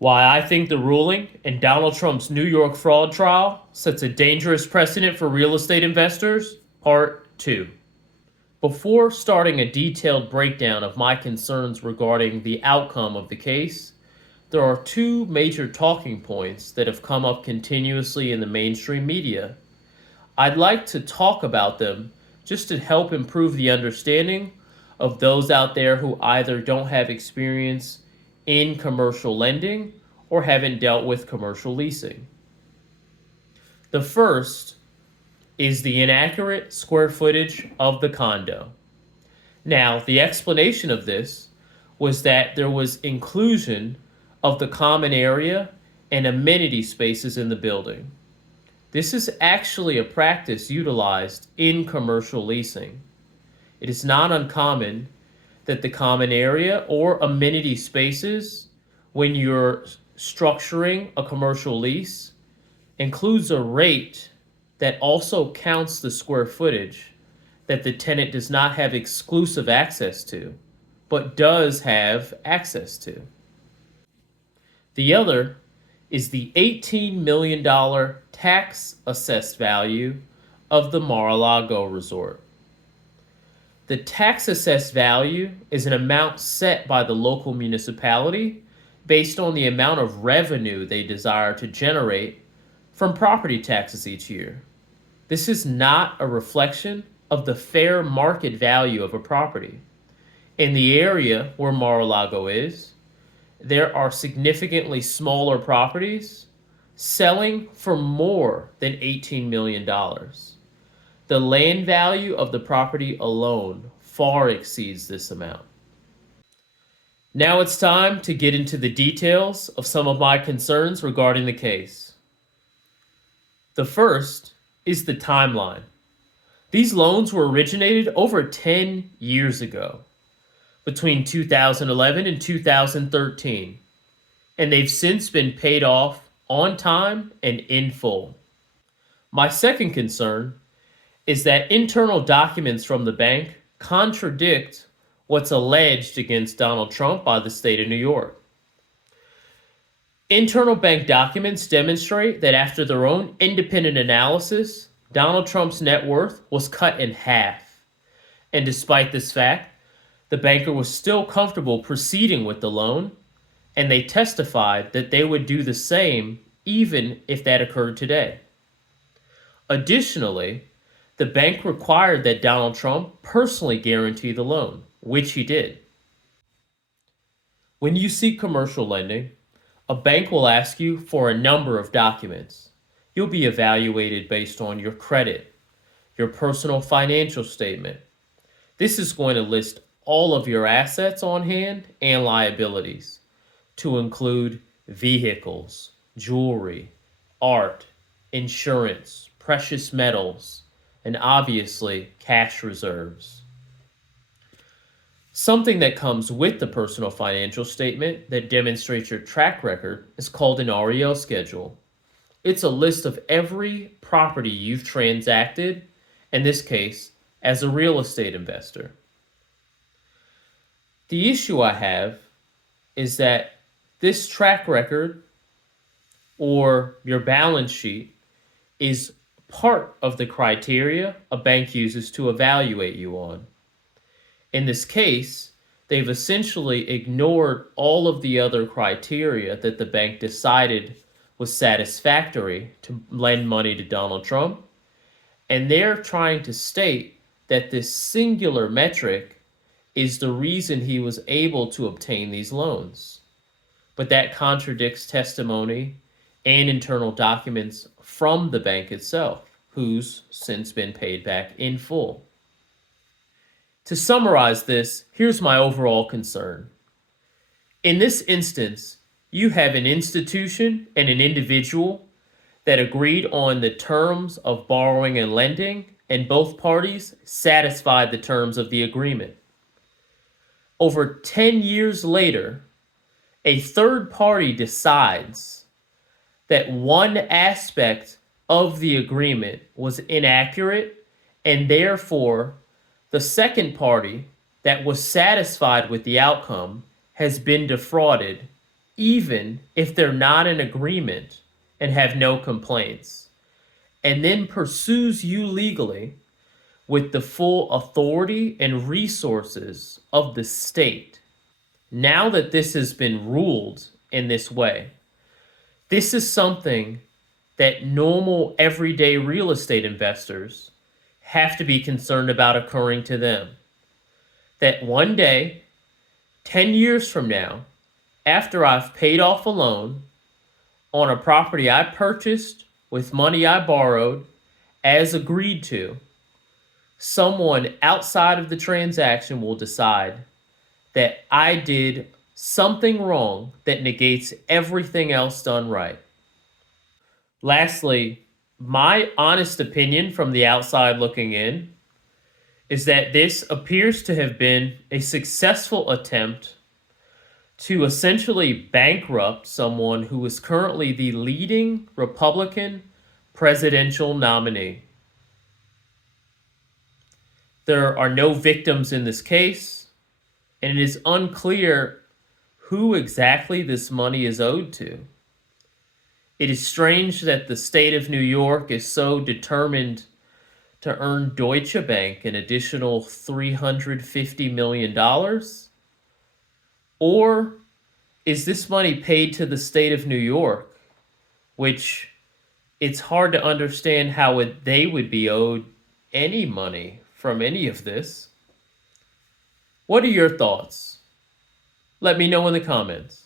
Why I think the ruling in Donald Trump's New York fraud trial sets a dangerous precedent for real estate investors, Part 2. Before starting a detailed breakdown of my concerns regarding the outcome of the case, there are two major talking points that have come up continuously in the mainstream media. I'd like to talk about them just to help improve the understanding of those out there who either don't have experience in commercial lending or haven't dealt with commercial leasing. The first is the inaccurate square footage of the condo. Now, the explanation of this was that there was inclusion of the common area and amenity spaces in the building. This is actually a practice utilized in commercial leasing. It is not uncommon that the common area or amenity spaces, when you're structuring a commercial lease, includes a rate that also counts the square footage that the tenant does not have exclusive access to, but does have access to. The other is the $18 million tax assessed value of the Mar-a-Lago resort. The tax assessed value is an amount set by the local municipality based on the amount of revenue they desire to generate from property taxes each year. This is not a reflection of the fair market value of a property. In the area where Mar-a-Lago is, there are significantly smaller properties selling for more than $18 million. The land value of the property alone far exceeds this amount. Now it's time to get into the details of some of my concerns regarding the case. The first is the timeline. These loans were originated over 10 years ago, between 2011 and 2013, and they've since been paid off on time and in full. My second concern is that internal documents from the bank contradict what's alleged against Donald Trump by the state of New York. Internal bank documents demonstrate that after their own independent analysis, Donald Trump's net worth was cut in half. And despite this fact, the banker was still comfortable proceeding with the loan, and they testified that they would do the same even if that occurred today. Additionally, the bank required that Donald Trump personally guarantee the loan, which he did. When you seek commercial lending, a bank will ask you for a number of documents. You'll be evaluated based on your credit, your personal financial statement. This is going to list all of your assets on hand and liabilities, to include vehicles, jewelry, art, insurance, precious metals, and obviously cash reserves. Something that comes with the personal financial statement that demonstrates your track record is called an REO schedule. It's a list of every property you've transacted, in this case, as a real estate investor. The issue I have is that this track record or your balance sheet is part of the criteria a bank uses to evaluate you on. In this case, they've essentially ignored all of the other criteria that the bank decided was satisfactory to lend money to Donald Trump, and they're trying to state that this singular metric is the reason he was able to obtain these loans. But that contradicts testimony and internal documents from the bank itself, who's since been paid back in full. To summarize this, here's my overall concern. In this instance, you have an institution and an individual that agreed on the terms of borrowing and lending, and both parties satisfied the terms of the agreement. Over 10 years later, a third party decides that one aspect of the agreement was inaccurate, and therefore the second party that was satisfied with the outcome has been defrauded, even if they're not in agreement and have no complaints, and then pursues you legally with the full authority and resources of the state. Now that this has been ruled in this way, this is something that normal everyday real estate investors have to be concerned about occurring to them. That one day, 10 years from now, after I've paid off a loan on a property I purchased with money I borrowed as agreed to, someone outside of the transaction will decide that I did something wrong that negates everything else done right. Lastly, my honest opinion from the outside looking in is that this appears to have been a successful attempt to essentially bankrupt someone who is currently the leading Republican presidential nominee. There are no victims in this case, and it is unclear who exactly this money is owed to. It is strange that the state of New York is so determined to earn Deutsche Bank an additional $350 million. Or is this money paid to the state of New York, which it's hard to understand how they would be owed any money from any of this? What are your thoughts? Let me know in the comments.